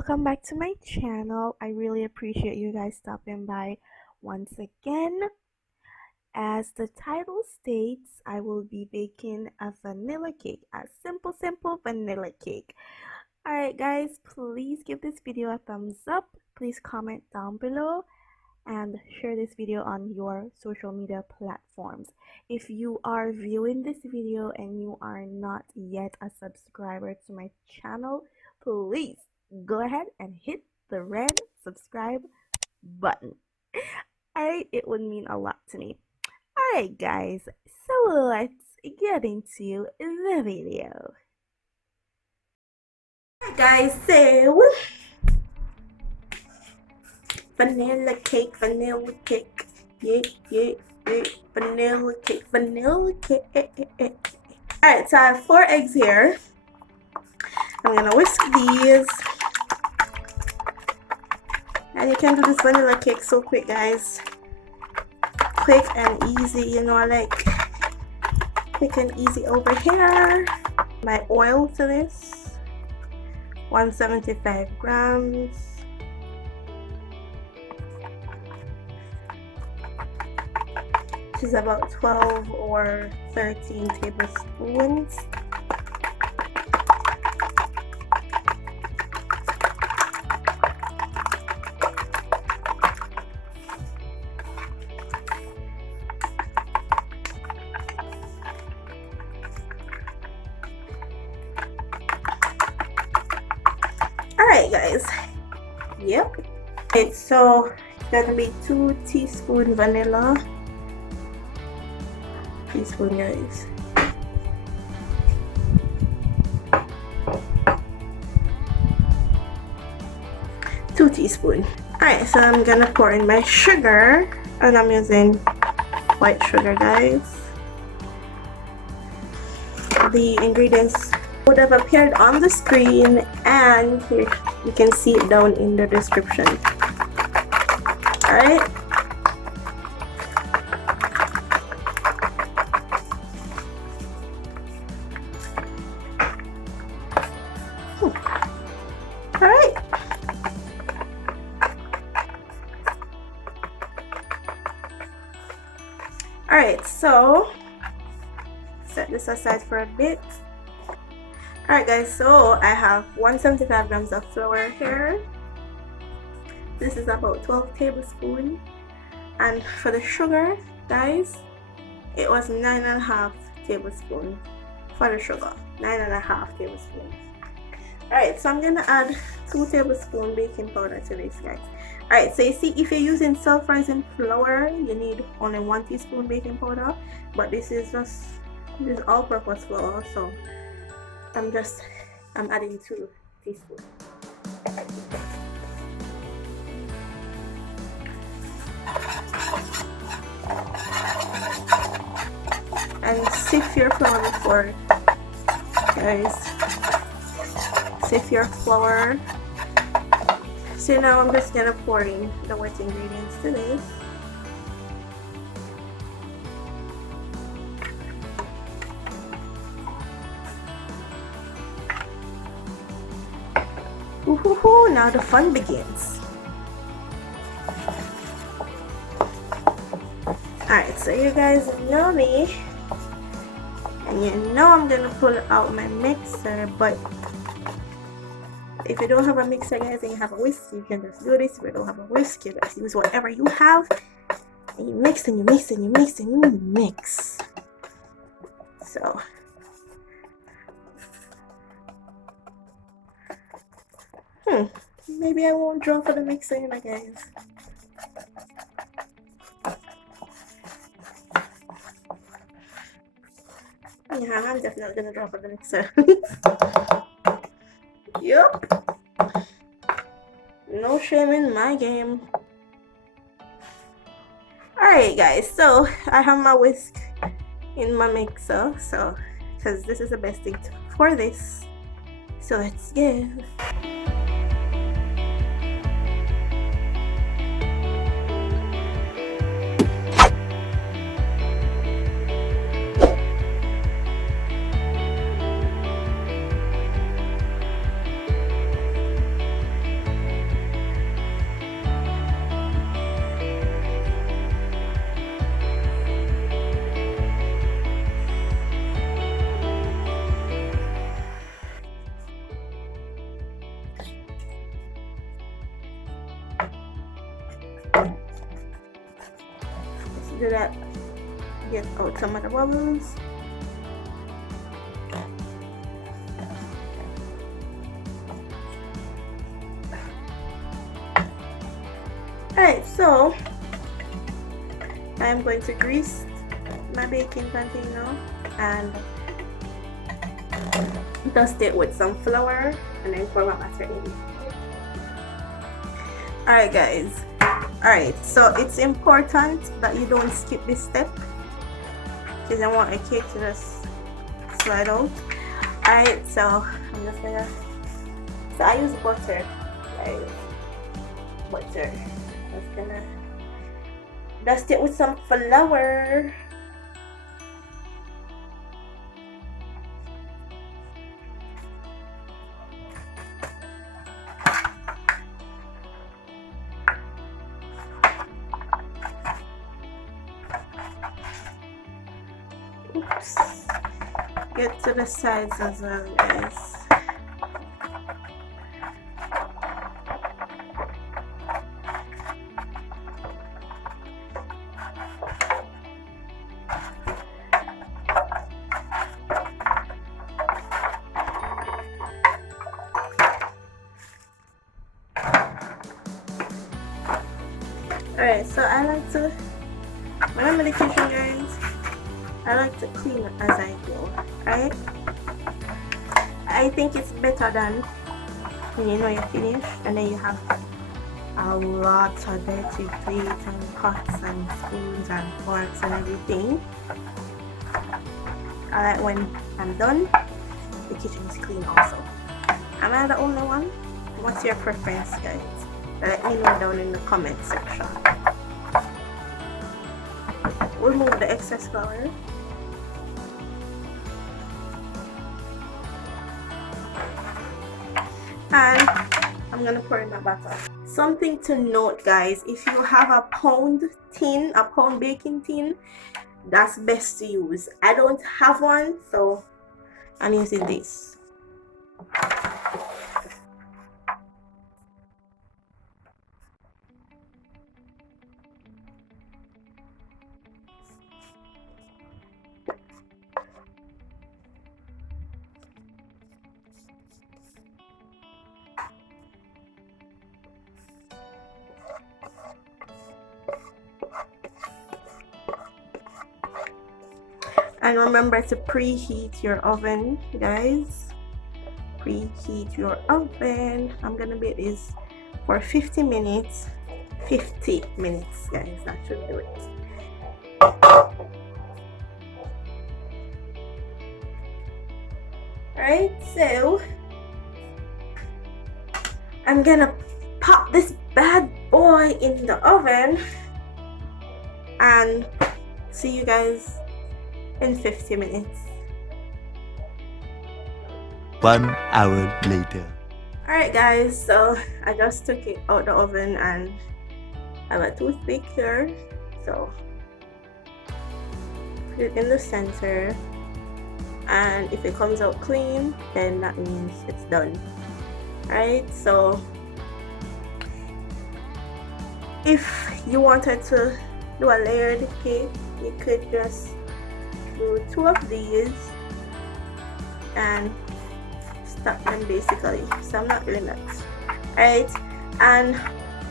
welcome back to my channel. I really appreciate you guys stopping by once again. As the title states, I will be baking a vanilla cake, a simple vanilla cake. Alright guys, please give this video a thumbs up. Please comment down below and share this video on your social media platforms. If you are viewing this video and you are not yet a subscriber to my channel, please go ahead and hit the red subscribe button. Alright, it would mean a lot to me. Alright guys, so let's get into the video. Alright guys, so vanilla cake, yeah, vanilla cake. Alright, so I have 4 eggs here. I'm gonna whisk these. And you can do this vanilla cake so quick, guys. Quick and easy, you know, like quick and easy over here. My oil to this, 175 grams. Which is about 12 or 13 tablespoons. Alright guys, yep. Okay, so it's gonna be 2 teaspoons vanilla. Teaspoon, guys. Two teaspoons. Alright, so I'm gonna pour in my sugar, and I'm using white sugar, guys. The ingredients would have appeared on the screen, and here you can see it down in the description. Alright. Alright. Alright, so set this aside for a bit. Alright guys, so I have 175 grams of flour here. This is about 12 tablespoons. And for the sugar, guys, it was 9.5 tablespoons for the sugar. 9.5 tablespoons. Alright, so I'm gonna add 2 tablespoons baking powder to this, guys. Alright, so you see, if you're using self-rising flour, you need only 1 teaspoon baking powder, but this is all-purpose flour, so I'm adding 2 teaspoons. And sift your flour before, guys. Sift your flour. So now I'm just gonna pour in the wet ingredients to this. Woohoo! Now the fun begins. Alright, so you guys know me, and you know I'm gonna pull out my mixer, but if you don't have a mixer, guys, and you have a whisk, you can just do this. If you don't have a whisk, you just use whatever you have, and you mix and you mix and you mix and you mix. So maybe I won't draw for the mixer, you know, guys. Yeah, I'm definitely gonna draw for the mixer. Yup. No shame in my game. Alright guys, so I have my whisk in my mixer, so because this is the best thing for this. So let's go. do that, get out some of the bubbles. Alright, so I'm going to grease my baking container and dust it with some flour and then pour my batter in. Alright guys, alright, so it's important that you don't skip this step because I want a cake to just slide out. Alright, so I'm just gonna, so I use butter, guys, butter. I'm just gonna dust it with some flour. Oops. Get to the sides as well, guys. Alright, so I like to, when I'm in the kitchen, guys, I like to clean as I go, right? I think it's better than when you know you're finished and then you have a lot of dirty plates and pots and spoons and forks and everything. I like when I'm done, the kitchen is clean also. Am I the only one? What's your preference, guys? Let me know down in the comment section. Remove the excess flour. And I'm gonna pour in my batter. Something to note, guys, if you have a pound baking tin, that's best to use. I don't have one, so I'm using this. And remember to preheat your oven, guys. Preheat your oven. I'm gonna bake this for 50 minutes. 50 minutes, guys. That should do it. Alright, so I'm gonna pop this bad boy in the oven and see you guys in 50 minutes. 1 hour later. Alright guys, so I just took it out the oven and I have a toothpick here, so put it in the center, and if it comes out clean, then that means it's done. Alright, so if you wanted to do a layered cake, you could just do 2 of these and stack them basically, so I'm not doing that. Alright, and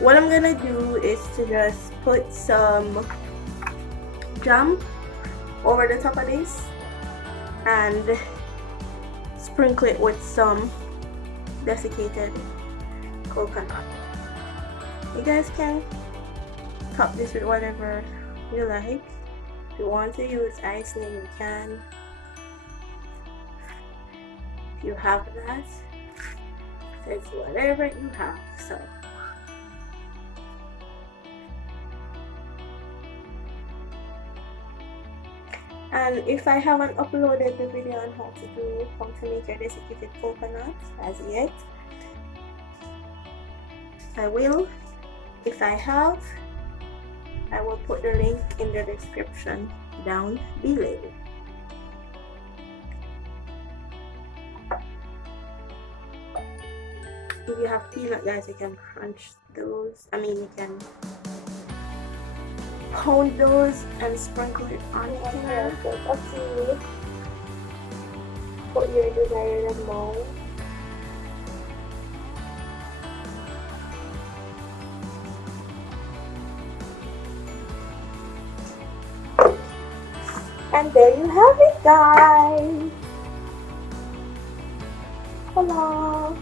what I'm gonna do is to just put some jam over the top of this and sprinkle it with some desiccated coconut. You guys can top this with whatever you like. If you want to use icing, you can. If you have that, it's whatever you have. So and if I haven't uploaded the video on how to make your desiccated coconut as yet, I will. If I have, I will put the link in the description down below. If you have peanut, guys, you can crunch those. I mean, you can pound those and sprinkle it on here. So up to you. Put your desired amount. And there you have it, guys. Hello.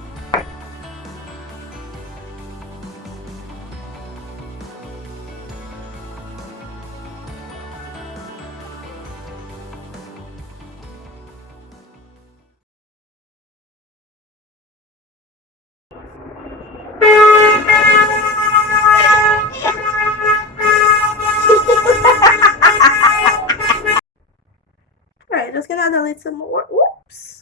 Alright, just gonna add a little more. Whoops.